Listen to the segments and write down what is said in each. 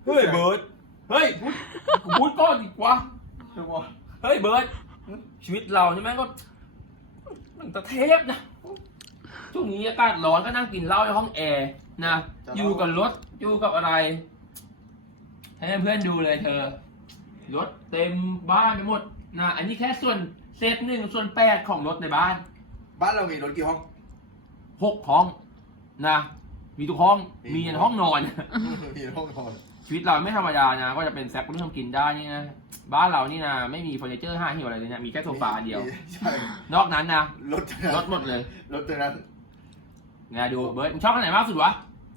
เฮ้ยเบิร์ดเฮ้ยพูดก้อนดีกว่าเฮ้ยเบิร์ดชีวิตเราใช่ไหมก็มันตะเทพนะช่วงนี้อากาศร้อนก็นั่งกินเหล้าในห้องแอร์นะอยู่กับรถอยู่กับอะไรให้เพื่อนดูเลยเธอรถเต็มบ้านไปหมดนะอันนี้แค่ส่วนเศษ1/8ของรถในบ้านบ้านเรามีรถกี่ห้อง 6 ห้องนะมีทุกห้องมียันห้องนอนมีห้องนอนชีวิตเราไม่ธรรมดานะก็จะเป็นแซกก็ไม่ทำกินได้นี่นะบ้านเรานี่นะไม่มีเฟอร์นิเจอร์5 หิ้วอะไรเลยนะมีแค่โซฟาเดียวใช่นอกนั้นนะรถรถหมดเลยรถตัวนั้นไงดูเบิร์ดมึงชอบอันไหนมากสุดวะ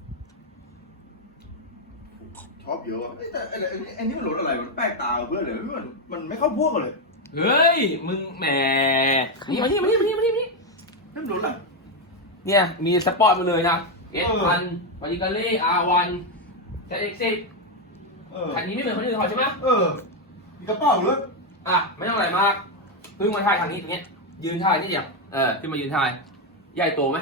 ชอบเยอะแต่อันนี้มันรถอะไรมันแปลกตาเพื่อนเลยมันไม่เข้าพวกกันเลยเฮ้ยมึงแหมนี่มานี่นี่มันรถอะไรเนี่ยมีสปอร์ตมาเลยนะS1000ปาริกาเล่ R1 ZX10 คันนี้ไม่เหมือนคนอื่นเขาใช่ไหมมีกระเป๋าด้วยอ่ะไม่ต้องอะไรมากเพิ่งมาถ่ายทางนี้อย่างเงี้ยยืนถ่ายนี่เดียวขึ้นมายืนถ่ายใหญ่โตไหม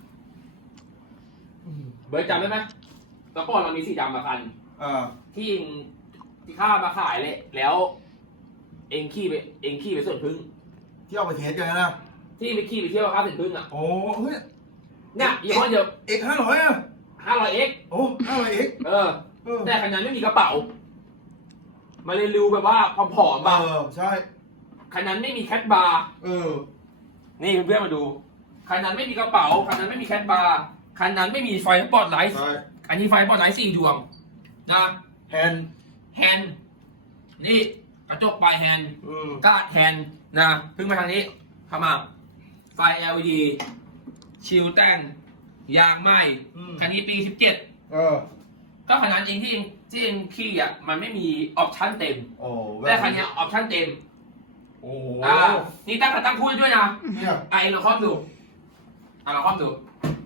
เบิร์ดจำได้ไหมสปอร์ตเรามีสีดำมาคันที่ข้ามาขายเลยแล้วเองขี่ไปสวนพึ่งที่เอาไปเทสกันนะที่ไปขี่ไปเที่ยวข้าสวนพึ่งอ่ะโอ้เฮ้ยเนี่ยยี่ห้อเดียว X500อ่ะ 500X โอ้500X แต่คันนั้นไม่มีกระเป๋ามาเรียนรู้แบบว่าผอมๆบ้างใช่คันนั้นไม่มีแคทบาร์นี่เพื่อนๆมาดูคันนั้นไม่มีกระเป๋าคันนั้นไม่มีแคทบาร์คันนั้นไม่มีไฟสปอตไลท์อันนี้ไฟสปอตไลท์4 ดวงนะแฮนด์นี่กระจกปลายแฮนด์กาดแฮนด์นะเพิ่งมาทางนี้เข้ามาไฟ LED ชิลแต่งยางไหมคันนี้ปี17ก็คันนั้นเองที่เองขี่อ่ะมันไม่มีออปชั่นเต็มแต่คันนี้ออปชั่นเต็มนี่ตั้งคู่ด้วยนะเราครอบดูเราครอบดู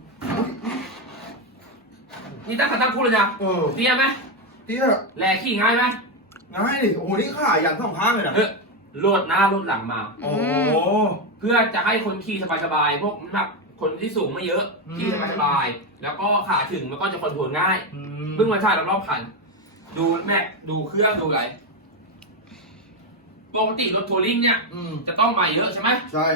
นี่ตั้งคู่เลยนะเตี้ยไหมเตี้ยแลขี่ง่ายไหมง่ายดิโอ้โหนี่ขายันสองข้างเลยนะโหลดหน้าโหลดหลังมาเพื่อจะให้คนขี่สบายๆพวกนักคนที่สูงไม่เยอะขี่สบายๆแล้วก็ขาถึงมันก็จะคอนโทรลง่ายเพิ่งมาใช้รอบคันดูแม็กดูเครื่องดูอะไรปกติรถทัวริงเนี่ยจะต้องมาเยอะใช่ไหมใช่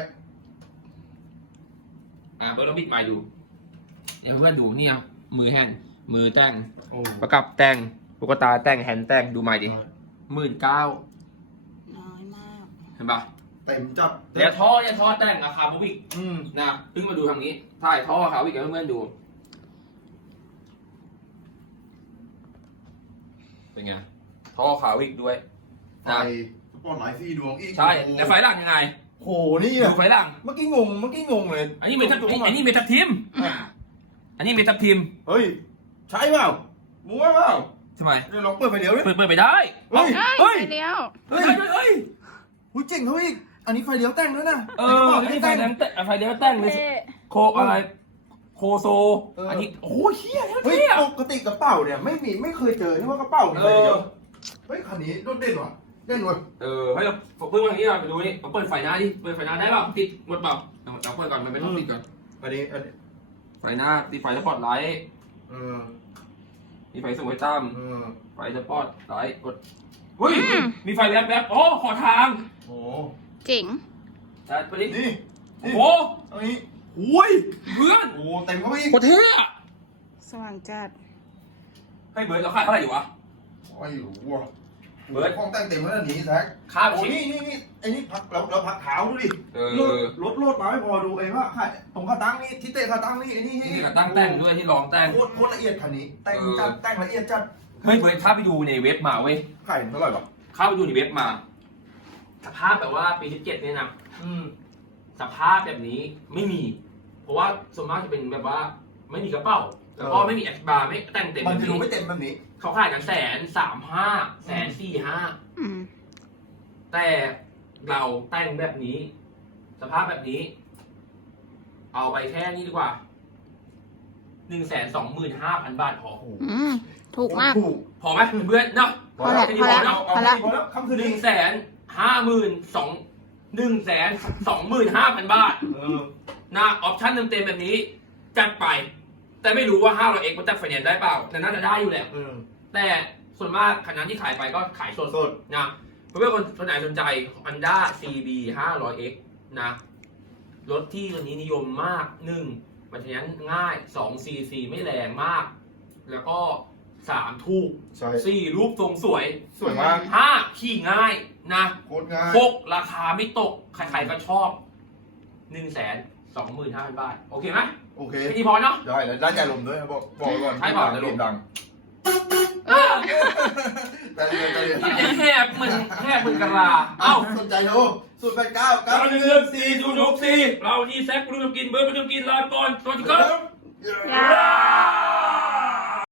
เปิดรถบิดมาดูเดี๋ยวเพื่อนดูเนี่ยมือแฮนด์มือแต่งประกับแต่งลูกตาแต่งแฮนด์แต่งดูใหม่ดิ19,000 น้อยมากเห็นปะเต็มจับแล้วท่อแต่งราคาบุกนะเพิ่งมาดูทางนี้ถ่ายท่อเขาวิกเดี๋ยวเพื่อนๆดูเป็นไงท่อขาวอีกด้วยไฟสปอตไลท์4 ดวงอีกใช่แล้วไฟหลังยังไงโหนี่ดูไฟหลังเมื่อกี้งงเลยอันนี้เมทัลทีมอันนี้เมทัลทีมเฮ้ยใช่เปล่ามั่วเปล่าทำไมเดี๋ยวลองเปิดไฟเลี้ยวดิเปิดไปได้เฮ้ยเลี้ยวเฮ้ยเจ๋งเขาอีกอันนี้ไฟเลี้ยวแต่งด้วยนะนี่ไฟเลี้ยวแต่งเลยโคอะไรโคโซอันนี้โอ้เฮี้ยปกติกระเป๋าเนี่ยไม่เคยเจอที่ว่ากระเป๋ามีไฟเลี้ยวเฮ้ยคันนี้โดดเด่นว่ะเด่นว่ะให้เราเพิ่งวันนี้เราไปดูนี่เปิดไฟหน้าดิเปิดไฟหน้าได้ป่ะติดหมดเปล่าเราเปิดก่อนมันไม่ต้องติดก่อนอันนี้ไฟหน้าติดไฟสปอตไลท์มีไฟสวยตั้มไฟสปอตไลท์กดเฮ้ยมีไฟแวบโอ้ขอทางโอ้เจ๋งจัดไปดินี่โอ้อันนี้โอ้ยเพื่อนโอ้เต็มเข้าไปอีกโคตรเท่สว่างจัดให้เบิร์ดเราค่าเท่าไหร่อยู่วะไม่รู้ว่ะเบิร์ดของแต่งเต็มขนาดนี้แซคค่าโอ้นี่ไอ้นี่พักเราพักเท้าดูดิรถโลดมาไม่พอดูไอ้ว่าตรงขาตั้งนี่ที่เตะขาตั้งนี่ไอ้นี่ขาตั้งแต่งด้วยที่รองแต่งโคตรละเอียดคันนี้แต่งจัดแต่งละเอียดจัดเฮ้ยเบิร์ดข้าไปดูในเว็บมาเว้ยไข่เท่าไหร่วะเข้าไปดูในเว็บมาสภาพแบบว่าปี17เนี่ยนะสภาพแบบนี้ไม่มีเพราะว่าส่วนมากจะเป็นแบบว่าไม่มีกระเป๋าแล้วก็ไม่มีแอคบาร์ไม่แต่งเต็มมันจะดูไม่เต็มแบบนี้เขาขายกัน135,000 145,000แต่เราแต่งแบบนี้สภาพแบบนี้เอาไปแค่นี้ดีกว่า125,000 บาทพอถูกมากพอไหมเพื่อนเนาะพอแล้วคำคือ 125,000 บาทนะออปชั่นเต็มแบบนี้จัดไปแต่ไม่รู้ว่า500X มันจัดไฟแนนซ์ได้เปล่าแต่น่าจะได้อยู่แหละแต่โซส่วนมากคันนั้นที่ขายไปก็ขายสดๆนะเพื่อนคนไหนสนใจ Honda CB 500X นะรถที่ตัวนี้นิยมมาก1มันใช้งานง่าย2 CC ไม่แรงมาก แล้วก็3ถูก4รูปทรงสวยสวยมาก 5ขี่ง่ายนะโคตรง่าย 6ราคาไม่ตกใครๆก็ชอบ 125,000 บาทโอเคไหมโอเคพี่พอเนาะได้แล้วได้ใจลมด้วยบอกก่อนใช่เปล่าใจลมดังแต่เรียนอย่าแหบเหมือนกะลาเอ้าสนใจโทร089 914 064เรานี่แซคบรูมกินเบิร์ดบรูมกินลาก่อนสวัสดีครับ